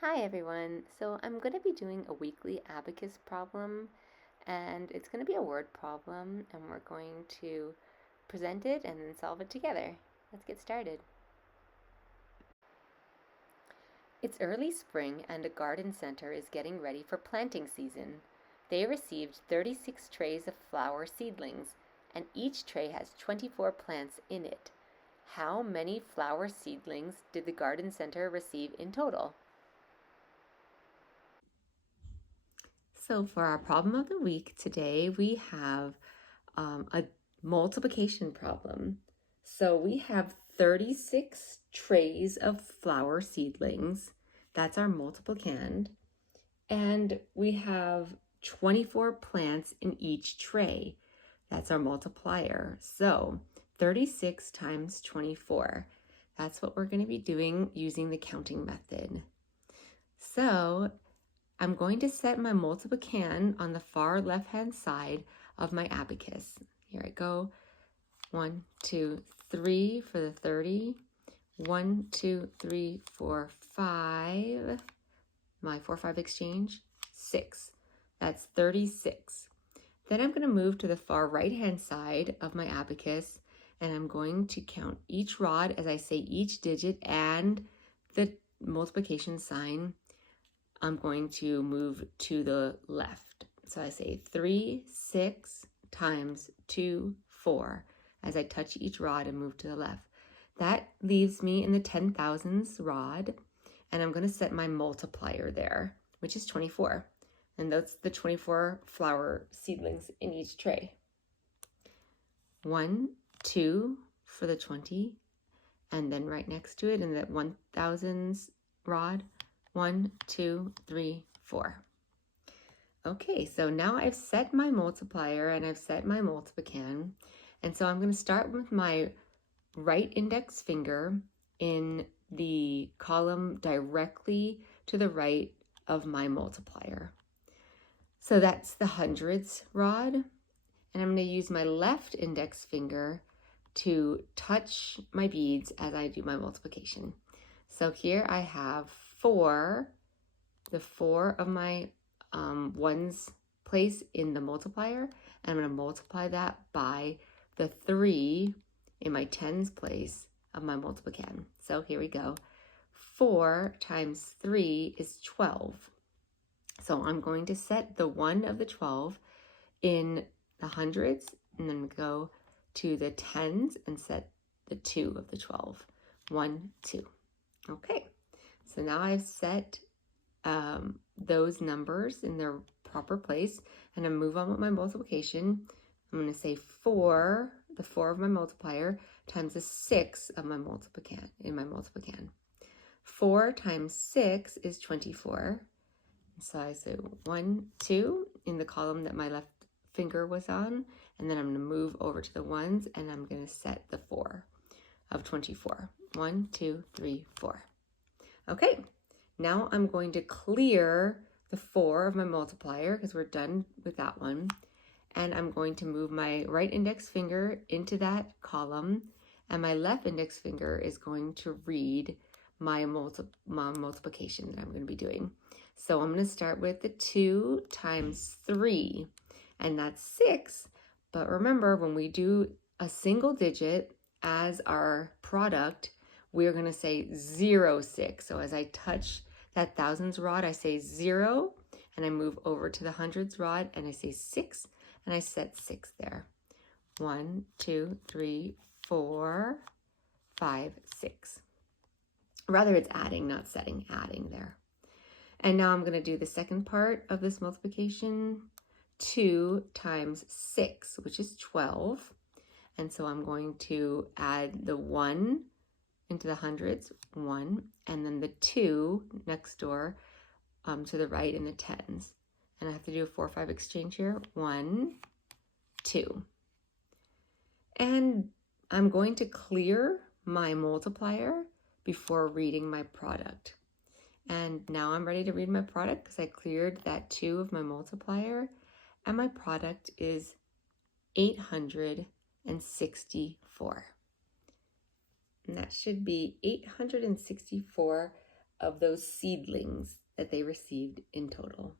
Hi everyone. So I'm going to be doing a weekly abacus problem, and it's going to be a word problem, and we're going to present it and then solve it together. Let's get started. It's early spring and a garden center is getting ready for planting season. They received 36 trays of flower seedlings, and each tray has 24 plants in it. How many flower seedlings did the garden center receive in total? So for our problem of the week today, we have a multiplication problem. So we have 36 trays of flower seedlings. That's our multiplicand. And we have 24 plants in each tray. That's our multiplier. So 36 times 24. That's what we're going to be doing using the counting method. So I'm going to set my multiplicand on the far left-hand side of my abacus. Here I go. 1, 2, 3 for the 30. 1, 2, 3, 4, 5. My 4, 5 exchange. 6. That's 36. Then I'm going to move to the far right-hand side of my abacus, and I'm going to count each rod as I say each digit and the multiplication sign. I'm going to move to the left. So I say 3, 6 times 2, 4 as I touch each rod and move to the left. That leaves me in the 10,000s rod, and I'm going to set my multiplier there, which is 24. And that's the 24 flower seedlings in each tray. 1, 2 for the 20, and then right next to it in the 1,000s rod, 1, 2, 3, 4. Okay, so now I've set my multiplier and I've set my multiplicand. And so I'm going to start with my right index finger in the column directly to the right of my multiplier. So that's the hundreds rod. And I'm going to use my left index finger to touch my beads as I do my multiplication. So here I have 4, the 4 of my ones place in the multiplier, and I'm going to multiply that by the 3 in my tens place of my multiplicand. So here we go. 4 times 3 is 12. So I'm going to set the 1 of the 12 in the hundreds, and then go to the tens and set the 2 of the 12. 1, 2. Okay, so now I've set those numbers in their proper place, and I move on with my multiplication. I'm going to say 4, the 4 of my multiplier, times the 6 of my multiplicand, in my multiplicand. 4 times 6 is 24. So I say 1, 2 in the column that my left finger was on, and then I'm going to move over to the ones, and I'm going to set the 4 of 24. 1, 2, 3, 4. Okay, now I'm going to clear the 4 of my multiplier because we're done with that one. And I'm going to move my right index finger into that column, and my left index finger is going to read my multiplication that I'm going to be doing. So I'm going to start with the 2 times 3, and that's 6. But remember, when we do a single digit as our product, we're going to say 0, 6. So as I touch that thousands rod, I say 0, and I move over to the hundreds rod, and I say 6, and I set 6 there. 1, 2, 3, 4, 5, 6. Rather, it's adding, not setting, adding there. And now I'm going to do the second part of this multiplication. 2 times 6, which is 12. And so I'm going to add the 1 into the hundreds, 1, and then the 2 next door to the right in the tens. And I have to do a 4, 5 exchange here. 1, 2. And I'm going to clear my multiplier before reading my product. And now I'm ready to read my product because I cleared that 2 of my multiplier, and my product is 864. And that should be 864 of those seedlings that they received in total.